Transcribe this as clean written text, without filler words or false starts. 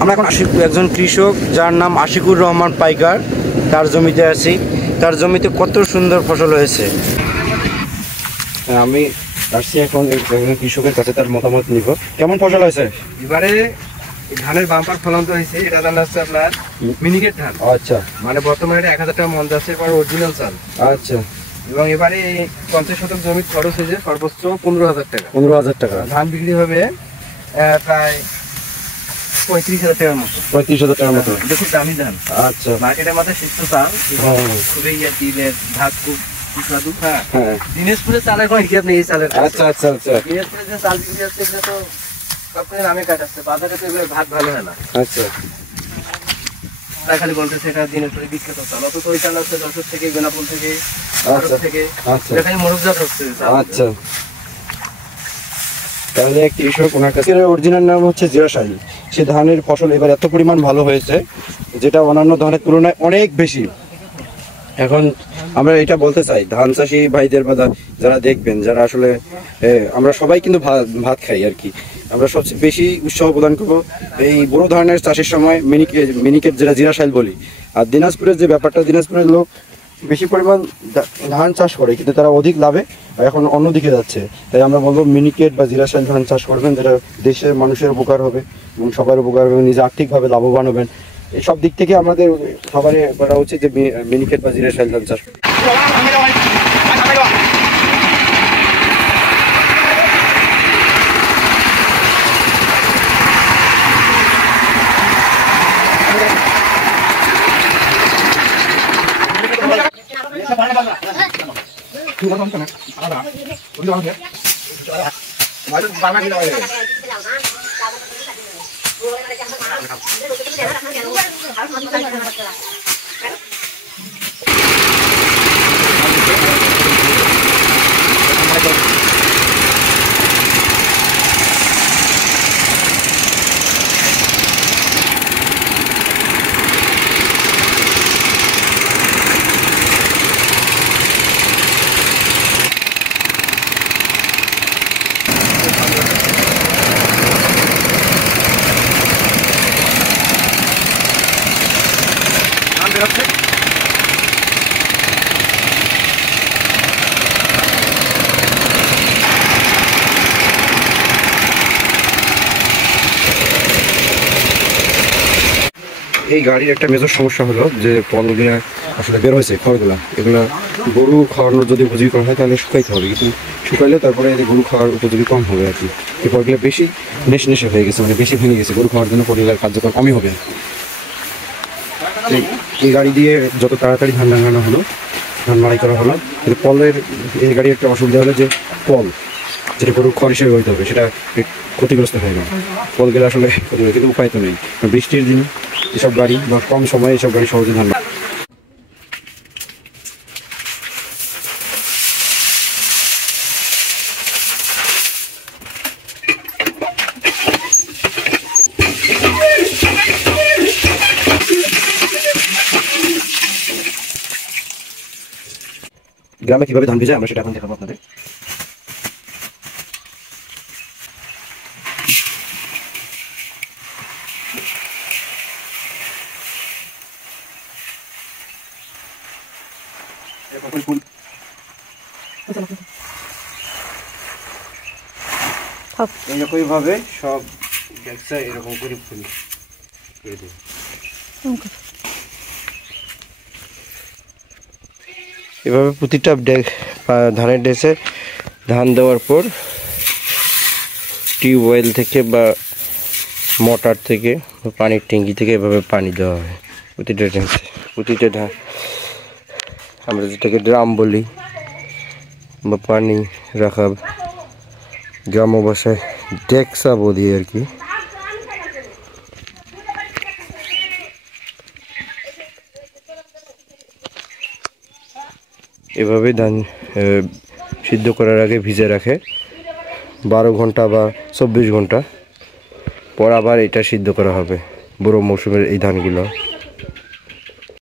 আমরা এখন একজন কৃষক যার নাম আশিকুর রহমান পাইকার, তার জমিতে আছি। তার জমিতে কত সুন্দর ফসল হয়েছে। আমি আসছি এখন একজন কৃষকের কাছে, তার মতামত নিব। কেমন ফসল হয়েছে এবারে? ধানের বাম্পার ফলন তো হয়েছে। এটা ধান হচ্ছে আপনার মিনিকেট ধান। আচ্ছা, মানে বর্তমানে 1000 টাকা মন যাচ্ছে, এবার অরিজিনাল চাল। আচ্ছা। এবং এবারে 50 শতক জমি খরচ হয়েছে সর্বোচ্চ 15,000 টাকা। 15,000 টাকা। ধান বিক্রি হবে প্রায় 35,000 টাকার মতো। 35,000 টাকার মতো। দেখুন দামি ধান। আচ্ছা, মার্কেটের মধ্যে শীত চাল খুবই দিনের ধান খুব সুস্বাদু। হ্যাঁ, দিনাজপুরের চালের কোনো হিসাব নেই এই চালের। আচ্ছা আচ্ছা আচ্ছা। দিনাজপুরে যে চাল বিক্রি হচ্ছে এটা তো সবকিছু নামে কাটাচ্ছে, বাজারে তো এগুলো ভাত ভালো হয় না। আচ্ছা, তাই খালি বলতেছে এটা দিনাজপুরে বিখ্যাত চাল, অথচ ওই চাল হচ্ছে যশোর থেকে, বেনাপোল থেকে, থেকে। আচ্ছা, এখানে মরুকজাত হচ্ছে। আচ্ছা। তাহলে কৃষক, ওনার কাছে অরিজিনাল নাম হচ্ছে জিরাশাহী। সে ধানের ফসল এবার এত পরিমাণ ভালো হয়েছে যেটা অন্যান্য ধানের তুলনায় অনেক বেশি। এখন আমরা এটা বলতে চাই ধান চাষি ভাইদের বা যারা দেখবেন, যারা আসলে আমরা সবাই কিন্তু ভাত খাই আর কি, আমরা সবচেয়ে বেশি উৎসাহ প্রদান করবো এই বড় ধরনের চাষের সময় মিনিকেট যেটা জিরাশাইল বলি। আর দিনাজপুরের যে ব্যাপারটা, দিনাজপুরের লোক বেশি পরিমাণ ধান চাষ করে কিন্তু তারা অধিক লাভে এখন অন্যদিকে যাচ্ছে। তাই আমরা বলবো মিনিকেট বা জিরাশাইল ধান চাষ করবেন, যেটা দেশের মানুষের উপকার হবে এবং সবার উপকার হবে, নিজে আর্থিকভাবে লাভবান হবেন। এই সব দিক থেকে আমাদের সবারই করা উচিত যে মিনিকেট বা জিরাশাইল ধান চাষ। এই গাড়ির একটা মেজর সমস্যা হলো যে ফলগুলো আসলে বের হয়েছে, খড়গুলা, এগুলা গরু খাওয়ানোর যদি উপযোগী করা হয় তাহলে শুকাইতে হবে, কিন্তু শুকাইলে তারপরে গরু খাওয়ার উপযোগী কম হবে আর কি। এই ফলগুলো বেশি নেশে হয়ে গেছে, মানে বেশি ভেঙে গেছে, গরু খাওয়ার জন্য ফলগুলোর কার্যকর কমই হবে। এই গাড়ি দিয়ে যত তাড়াতাড়ি ধান লাগানো হলো, ধান মাড়াই করা হলো, কিন্তু ফলের এই গাড়ির একটা অসুবিধা হলো যে ফল যেটা গরু খড় হিসেবে হইতে হবে সেটা ক্ষতিগ্রস্ত হয়ে গেল, ফল গেলে আসলে ক্ষতি হয়, কিন্তু উপায় তো নেই। বৃষ্টির দিন এসব গাড়ি বা কম সময়ে এসব গাড়ি সহজে ধান। গ্রামে কিভাবে ধান ভেজে আমরা সেটা এখন দেখাবো আপনাদের। এরকম ভাবে সব ব্যবসা এরকম করে ফুল করে দেবে। এভাবে প্রতিটা ধানের ডেসে ধান দেওয়ার পর টিউবওয়েল থেকে বা মোটর থেকে পানির ট্যাঙ্কি থেকে এভাবে পানি দেওয়া হয় প্রতিটা ডেসে। প্রতিটা ধান আমরা যেটাকে ড্রাম বলি বা পানি রাখা গ্রাম্য ভাষায় ডেক্সা বলি আর কি। এভাবে ধান সিদ্ধ করার আগে ভিজে রাখে 12 ঘন্টা বা 24 ঘন্টা পর আবার এটা সিদ্ধ করা হবে বড় মৌসুমের এই ধানগুলো।